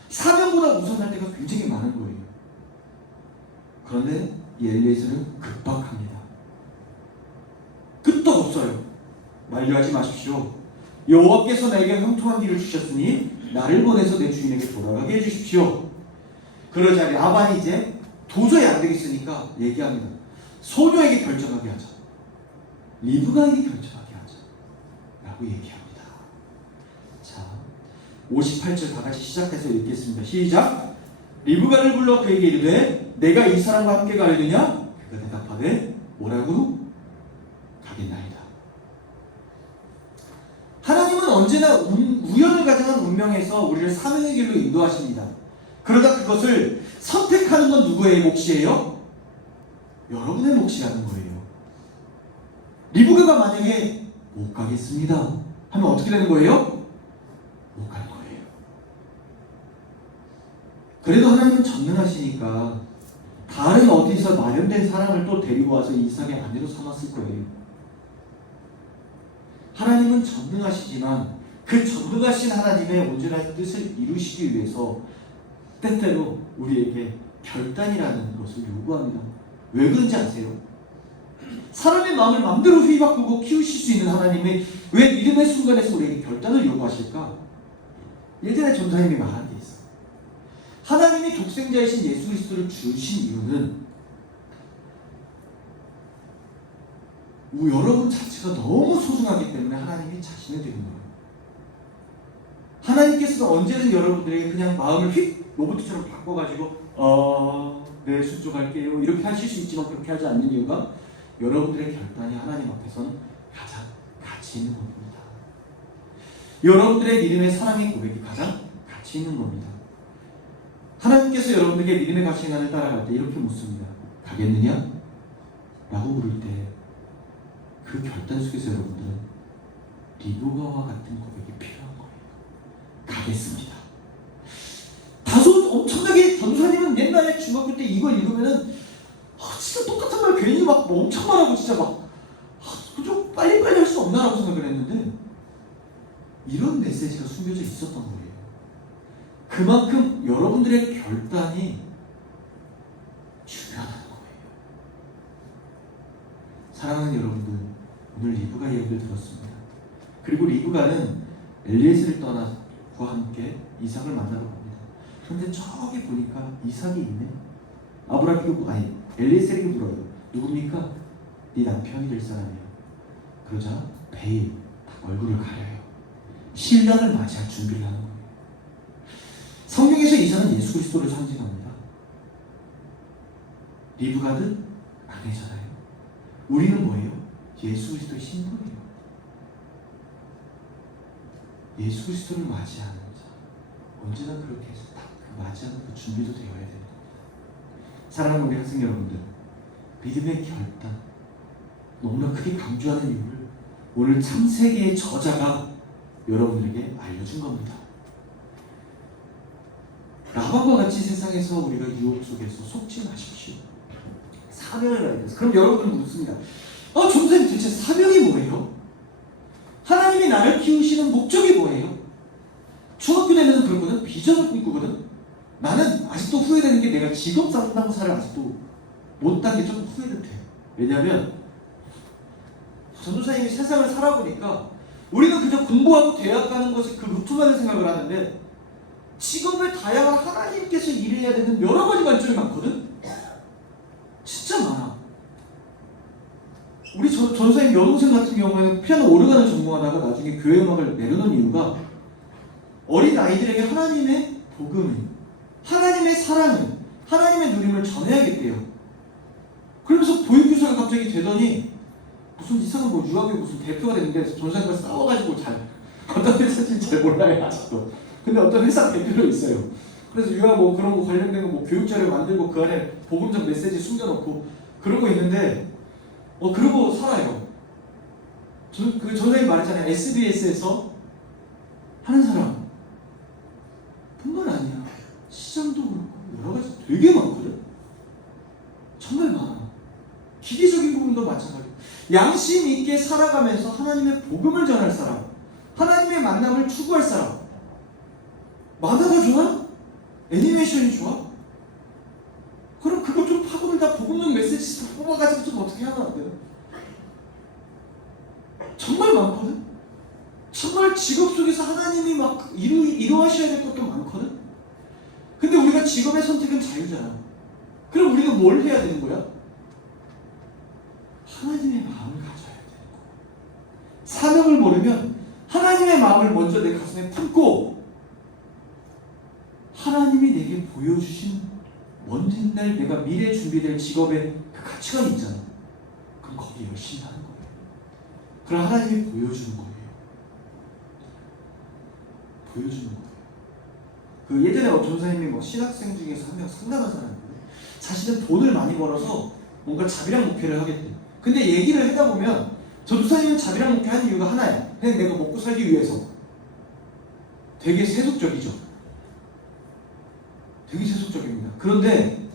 사명보다 우선할 때가 굉장히 많은 거예요. 그런데 이 엘리에셀은 급박합니다. 끝도 없어요. 만류하지 마십시오. 여호와께서 내게 형통한 길을 주셨으니 나를 보내서 내 주인에게 돌아가게 해주십시오. 그러자 라반이 이제 도저히 안 되겠으니까 얘기합니다. 소녀에게 결정하게 하자. 리브가에게 결정하게 하자. 라고 얘기합니다. 자, 58절 다 같이 시작해서 읽겠습니다. 시작. 리브가를 불러 그에게 이르되 내가 이 사람과 함께 가려느냐? 그가 대답하되 뭐라고? 가겠나이다. 하나님은 언제나 우연을 가장한 운명에서 우리를 사명의 길로 인도하십니다. 그러다 그것을 선택하는 건 누구의 몫이에요? 여러분의 몫이라는 거예요. 리브가가 만약에 못 가겠습니다 하면 어떻게 되는 거예요? 못 가는 거예요. 그래도 하나님은 전능하시니까 다른 어디서 마련된 사람을 또 데리고 와서 이삭의 아내로 삼았을 거예요. 하나님은 전능하시지만 그 전능하신 하나님의 온전한 뜻을 이루시기 위해서 때때로 우리에게 결단이라는 것을 요구합니다. 왜 그런지 아세요? 사람의 마음을 마음대로 휘바꾸고 키우실 수 있는 하나님이 왜 믿음의 순간에서 우리에게 결단을 요구하실까? 예전에 전사님이 말한 게 있어요. 하나님이 독생자이신 예수 그리스도를 주신 이유는 여러분 자체가 너무 소중하기 때문에 하나님이 자신을 드린 거예요. 하나님께서는 언제든 여러분들에게 그냥 마음을 휙 로봇처럼 바꿔가지고 네, 순종할게요 이렇게 하실 수 있지만 그렇게 하지 않는 이유가 여러분들의 결단이 하나님 앞에서는 가장 가치 있는 겁니다. 여러분들의 믿음의 사랑의 고백이 가장 가치 있는 겁니다. 하나님께서 여러분들에게 믿음의 가시관을 따라갈 때 이렇게 묻습니다. 가겠느냐? 라고 물을 때 그 결단 속에서 여러분들은 리브가와 같은 고백이 필요한 거예요. 가겠습니다. 다소 엄청나게 전도사님은 옛날에 중학교 때 이거 읽으면은 진짜 똑같은 말 괜히 막 엄청 말하고 진짜 막 좀 빨리빨리 할 수 없나라고 생각을 했는데 이런 메시지가 숨겨져 있었던 거예요. 그만큼 여러분들의 결단이 중요하다는 거예요. 사랑하는 여러분들, 오늘 리브가 이야기를 들었습니다. 그리고 리브가는 엘리에셀을 떠나과 함께 이삭을 만나러 갑니다. 그런데 저기 보니까 이삭이 있네. 엘리에셀에게 물어요. 누굽니까? 네 남편이 될 사람이에요. 그러자 베일, 얼굴을 가려요. 신랑을 맞이할 준비를 하는 거예요. 성경에서 이삭은 예수 그리스도를 상징합니다. 리브가는 아내잖아요. 우리는 뭐예요? 예수 그리스도의 신부예요. 예수 그리스도를 맞이하는 자, 언제나 그렇게 해서 딱 그 맞이하는 그 준비도 되어야 됩니다. 사랑하는 우리 학생 여러분들, 믿음의 결단 너무나 크게 강조하는 이유를 오늘 창세기의 저자가 여러분들에게 알려준 겁니다. 라반과 같이 세상에서 우리가 유혹 속에서 속지 마십시오. 사명을 가야 돼서. 그럼 여러분들은 묻습니다. 전도사님 대체 사명이 뭐예요? 하나님이 나를 키우시는 목적이 뭐예요? 중학교 되면 그러거든. 비전을 꿈꾸거든. 나는 아직도 후회되는 게 내가 직업 상담사를 아직도 못 딴 게 좀 후회도 돼요. 왜냐하면 전도사님이 세상을 살아보니까 우리는 그저 공부하고 대학 가는 것이 그 루트만을 생각을 하는데 직업의 다양한 하나님께서 일해야 되는 여러 가지 관점이 많거든. 진짜 많아. 우리 전사님 여동생 같은 경우에는 피아노 오르간을 전공하다가 나중에 교회 음악을 내려놓은 이유가 어린 아이들에게 하나님의 복음을, 하나님의 사랑을, 하나님의 누림을 전해야겠대요. 그러면서 보육교사가 갑자기 되더니 무슨 이상한 유학의 무슨 대표가 됐는데 전사님과 싸워가지고 어떤 회사인지 잘 몰라요 아직도. 근데 어떤 회사 대표로 있어요. 그래서 유학 그런 거 관련된 거 교육자료 만들고 그 안에 복음적 메시지 숨겨놓고 그런 거 있는데 그러고 살아요. 그 전사님 말했잖아요. SBS에서 하는 사람 뿐만 아니야. 시장도 그렇고 여러 가지 되게 많거든. 정말 많아. 기계적인 부분도 마찬가지고 양심 있게 살아가면서 하나님의 복음을 전할 사람, 하나님의 만남을 추구할 사람. 만화가 좋아? 애니메이션이 좋아? 그럼 그거 좀 파고들다 복음적 메시지 뽑아가지고 좀 어떻게 하면 안 돼요? 정말 많거든? 정말 직업 속에서 하나님이 막 이루하셔야 될 것도 많거든? 근데 우리가 직업의 선택은 자유잖아. 그럼 우리는 뭘 해야 되는 거야? 하나님의 마음을 가져야 되는 거야. 사명을 모르면 하나님의 마음을 먼저 내 가슴에 품고 하나님이 내게 보여주신 먼 날 내가 미래에 준비될 직업의 그 가치관이 있잖아. 그럼 거기 열심히 하는 거예요. 그럼 하나님이 보여주는 거예요. 보여주는 거예요. 그 예전에 전사님이 뭐 신학생 중에서 한 명 상담한 사람인데 자신은 돈을 많이 벌어서 뭔가 자비랑 목회를 하겠대. 근데 얘기를 하다 보면 전도사님은 자비랑 목회하는 이유가 하나야. 그냥 내가 먹고 살기 위해서. 되게 세속적이죠. 되게 세속적입니다. 그런데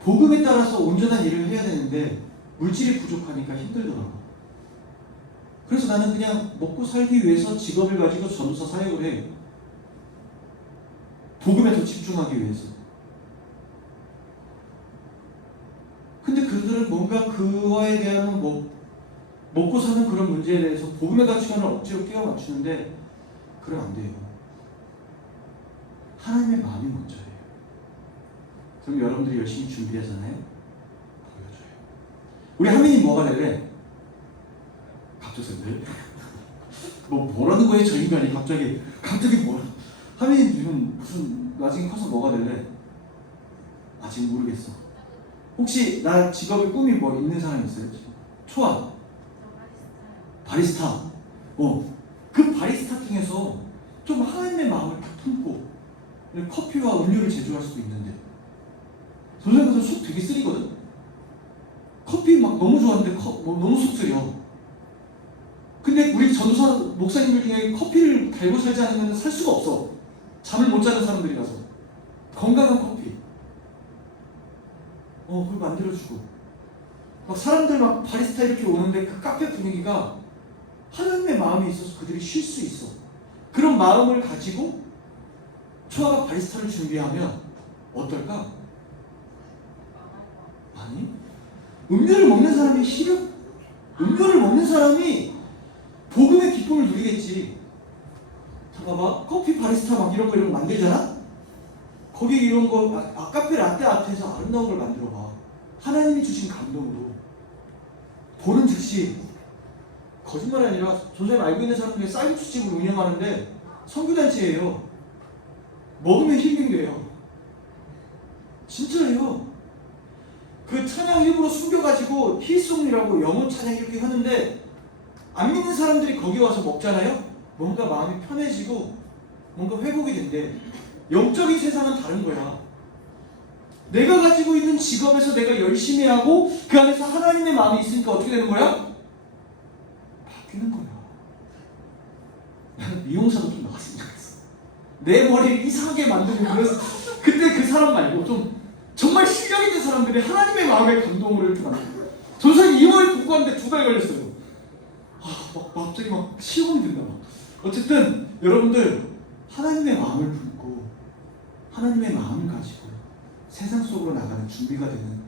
복음에 따라서 온전한 일을 해야 되는데 물질이 부족하니까 힘들더라고. 그래서 나는 그냥 먹고 살기 위해서 직업을 가지고 전도사 사역을 해. 복음에 더 집중하기 위해서. 근데 그들은 뭔가 그거에 대한 먹고 사는 그런 문제에 대해서 복음의 가치관을 억지로 끼워 맞추는데 그러면 안 돼요. 하나님의 마음이 먼저예요. 그럼 여러분들이 열심히 준비하잖아요. 보여줘요. 우리 하민이 뭐가 될래? 갑자기 뭐라는 거예요? 저 인간이 갑자기 뭐라? 하민이 지금 무슨 나중에 커서 뭐가 될래? 아직 모르겠어. 혹시 나 직업의 꿈이 뭐 있는 사람 있어요? 지금? 초아. 바리스타. 그 바리스타 중에서 좀 하나님의 마음을 딱 품고 커피와 음료를 제조할 수도 있는데 선생님들 속 되게 쓰리거든. 커피 막 너무 좋아하는데 너무 속 쓰려. 근데 우리 전도사 목사님들 중에 커피를 달고 살지 않으면 살 수가 없어. 잠을 못 자는 사람들이라서. 건강한 커피. 그걸 만들어주고. 막 사람들 막 바리스타 이렇게 오는데 그 카페 분위기가 하나님의 마음이 있어서 그들이 쉴 수 있어. 그런 마음을 가지고 초아가 바리스타를 준비하면 어떨까? 아니? 음료를 먹는 사람이 음료를 먹는 사람이 복음의 기쁨을 누리겠지. 자, 봐봐. 커피 바리스타 막 이런 거 만들잖아? 거기 이런 거, 카페 라떼 아트에서 아름다운 걸 만들어봐. 하나님이 주신 감동으로. 보는 즉시, 거짓말이 아니라, 선생님 알고 있는 사람 중에 쌀국수집을 운영하는데, 선교단체예요. 먹으면 힐링돼요. 진짜예요. 그 찬양 일부러 숨겨가지고, 힐송이라고 영어 찬양 이렇게 하는데, 안 믿는 사람들이 거기 와서 먹잖아요? 뭔가 마음이 편해지고, 뭔가 회복이 된대. 영적인 세상은 다른 거야. 내가 가지고 있는 직업에서 내가 열심히 하고 그 안에서 하나님의 마음이 있으니까 어떻게 되는 거야? 바뀌는 거야. 나는 미용사도 좀 나왔으면 좋겠어. 내 머리를 이상하게 만들고 그래서 그때 그 사람 말고 좀 정말 실력 있는 사람들이 하나님의 마음의 감동으로 이렇게 만들고 전사님 이 머리 복구하는데 2달 걸렸어요. 갑자기 막 시험이 된다. 어쨌든 여러분들 하나님의 마음을 품고 하나님의 마음을 가지고 세상 속으로 나가는 준비가 되는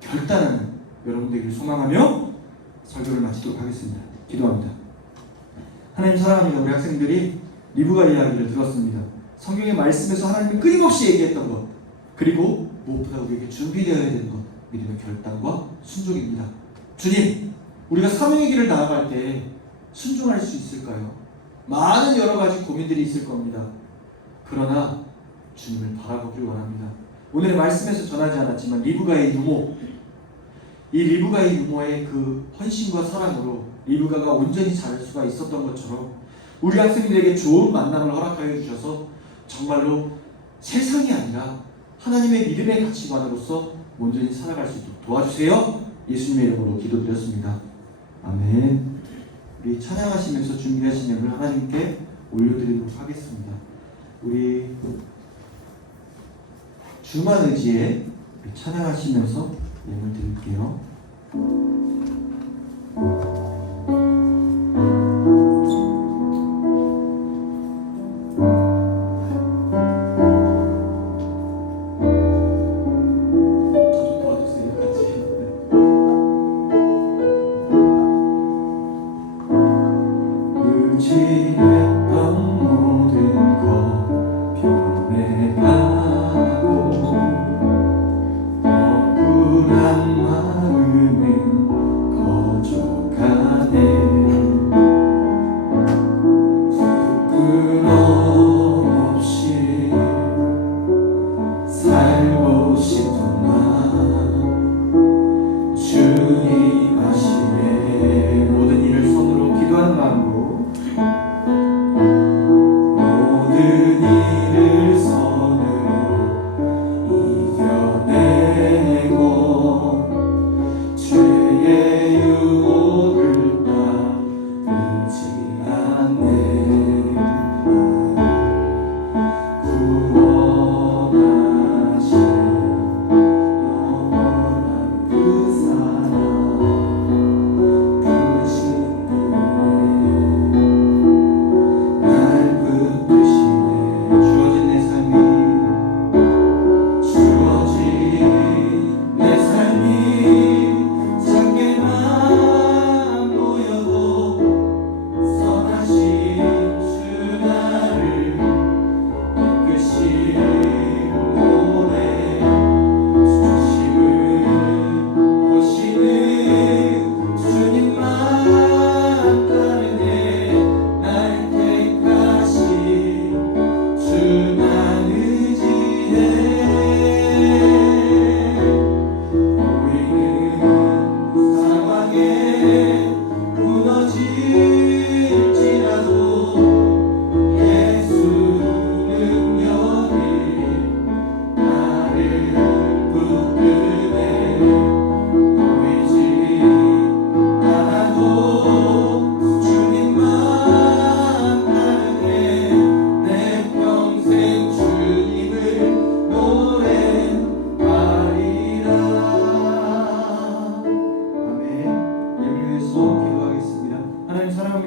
결단하는 여러분들에게 소망하며 설교를 마치도록 하겠습니다. 기도합니다. 하나님 사랑합니다. 우리 학생들이 리브가 이야기를 들었습니다. 성경의 말씀에서 하나님이 끊임없이 얘기했던 것, 그리고 무엇보다 우리에게 준비되어야 되는 것, 믿음의 결단과 순종입니다. 주님, 우리가 사명의 길을 나아갈 때 순종할 수 있을까요? 많은 여러 가지 고민들이 있을 겁니다. 그러나 주님을 바라보길 원합니다. 오늘의 말씀에서 전하지 않았지만 리브가의 유모, 이 리브가의 유모의 그 헌신과 사랑으로 리브가가 온전히 자랄 수가 있었던 것처럼 우리 학생들에게 좋은 만남을 허락하여 주셔서 정말로 세상이 아니라 하나님의 믿음의 가치관으로서 온전히 살아갈 수 있도록 도와주세요. 예수님의 이름으로 기도드렸습니다. 아멘. 우리 찬양하시면서 준비하신 예물 하나님께 올려드리도록 하겠습니다. 우리 주만 의지에 찬양하시면서 예물 드릴게요. 마음은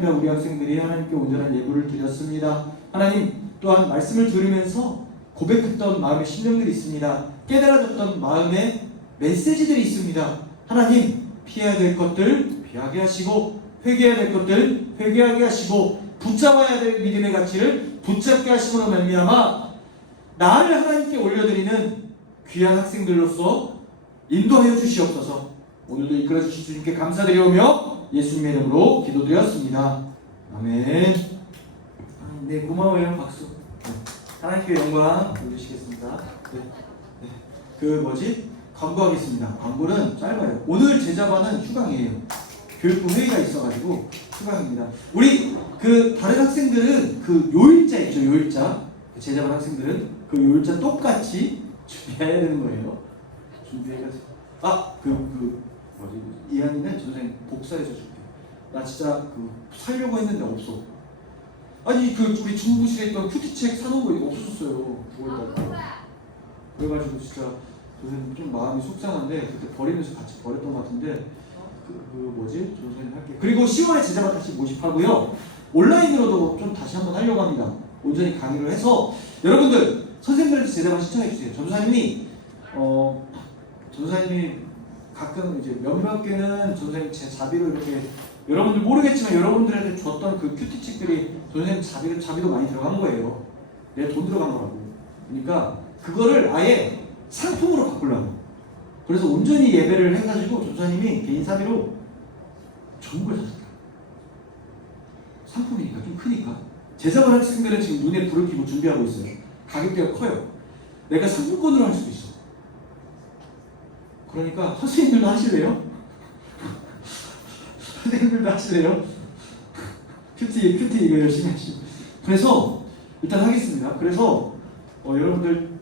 감사합니다. 우리 학생들이 하나님께 온전한 예물을 드렸습니다. 하나님 또한 말씀을 들으면서 고백했던 마음의 심령들이 있습니다. 깨달아졌던 마음의 메시지들이 있습니다. 하나님 피해야 될 것들 피하게 하시고 회개해야 될 것들 회개하게 하시고 붙잡아야 될 믿음의 가치를 붙잡게 하심으로 말미암아 나를 하나님께 올려드리는 귀한 학생들로서 인도하여 주시옵소서. 오늘도 이끌어 주실 주님께 감사드리오며 예수님의 이름으로 기도드렸습니다. 아멘. 네, 고마워요. 박수. 네. 하나님께 영광 올리시겠습니다. 네. 광고하겠습니다. 광고는 짧아요. 오늘 제자반은 휴강이에요. 교육부 회의가 있어가지고 휴강입니다. 우리 다른 학생들은 요일자 있죠, 요일자. 제자반 학생들은 요일자 똑같이 준비해야 되는 거예요. 준비해가지고 이한이는 선생님 복사해서 줄게요. 나 진짜 살려고 했는데 없어. 아니 우리 중부실에 있던 큐티책 사놓은 거 이거 없어졌어요. 9월달에. 그래가지고 진짜 선생님 좀 마음이 속상한데 그때 버리면서 같이 버렸던 것 같은데 선생님 할게요. 그리고 10월에 제자반 다시 모집하고요. 온라인으로도 좀 다시 한번 하려고 합니다. 온전히 강의를 해서 여러분들 선생님들한테 제자반 신청해 주세요. 전도사님이 가끔 이제 몇몇 개는 선생님 제 자비로 이렇게 여러분들 모르겠지만 여러분들한테 줬던 큐티책들이 선생님 자비도 많이 들어간 거예요. 내 돈 들어간 거라고. 그러니까 그거를 아예 상품으로 바꾸려고. 그래서 온전히 예배를 해가지고 전도사님이 개인 사비로 좋은 걸 샀어요. 상품이니까 좀 크니까. 제자반 학생들은 지금 눈에 불을 켜고 준비하고 있어요. 가격대가 커요. 내가 상품권으로 할 수도 있어. 그러니까 선생님들도 하실래요? 선생님들도 하실래요? 큐티 이거 열심히 하시고. 그래서 일단 하겠습니다. 그래서 여러분들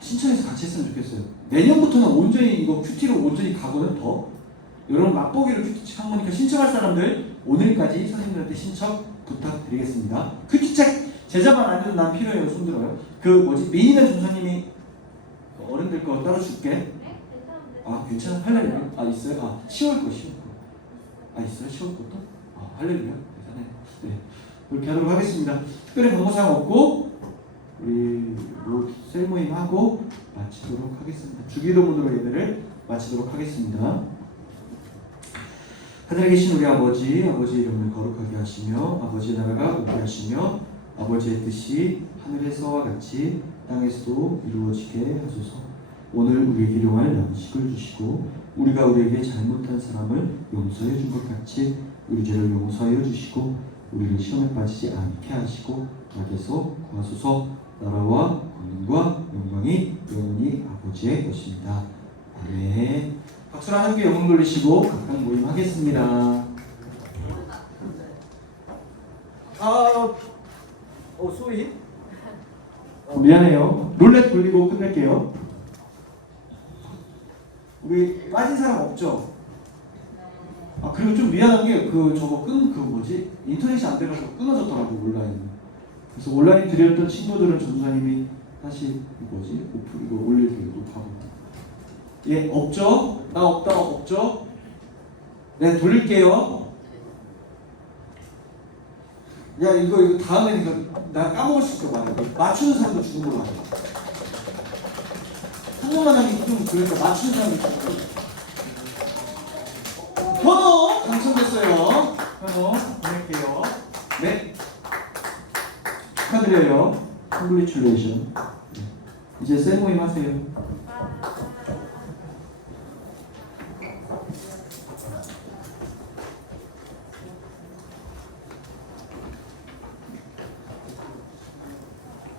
신청해서 같이 했으면 좋겠어요. 내년부터는 온전히 이거 큐티로 온전히 가고는 더 여러분 맛보기로 큐티 한 거니까 신청할 사람들 오늘까지 선생님들한테 신청 부탁드리겠습니다. 큐티책 제자반 안 해도 난 필요해요. 손들어요. 미니는 전사님이 어른들 거 따로 줄게. 괜찮아? 할렐루야. 있어요? 10월 거. 있어요? 10월 것도? 할렐루야. 대단해. 네. 그렇게 하도록 하겠습니다. 특별히 광고사항 없고 우리 셀모임 하고 마치도록 하겠습니다. 주기도문으로 예배를 마치도록 하겠습니다. 하늘에 계신 우리 아버지의 이름을 거룩하게 하시며 아버지의 나라가 오게 하시며 아버지의 뜻이 하늘에서와 같이 땅에서도 이루어지게 하소서. 오늘 우리에게 일용할 양식을 주시고 우리가 우리에게 잘못한 사람을 용서해 준 것 같이 우리 죄를 용서하여 주시고 우리를 시험에 빠지지 않게 하시고 악에서 구하소서. 나라와 권능과 영광이 영원히 아버지의 것입니다. 아멘. 박수로 함께 영혼 돌리시고 각각 모임하겠습니다. 소희? 미안해요. 룰렛 돌리고 끝낼게요. 우리 빠진 사람 없죠? 그리고 좀 미안한 게 인터넷이 안 돼가지고 끊어졌더라고 온라인. 그래서 온라인 드렸던 친구들은 전도사님이 다시 이거 올려드리고 바로. 예, 없죠? 나 없다 없죠? 네, 돌릴게요. 야 이거 다음에는 나 까먹을 수 있을 거야. 맞추는 사람도 주는 걸로 하자. 한 번만 하기 좀 그러니까 맞추는 사람도 주는 걸로. 번호 당첨됐어요. 번호 보낼게요. 네. 축하드려요. 콩글리츄레이션. 이제 셀모임 하세요.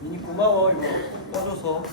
미니 고마워 이거 꺼줘서.